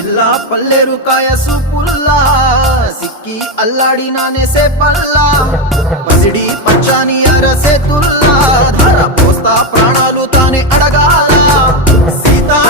పిల్ల పల్లెరు కాయ సూపుల్లా సిక్కి అల్లాడి నానేసే పల్లా పసిడి పచ్చాని అరసే తుల్లా ధర పోస్తా ప్రాణాలు తానే అడగాల సీతా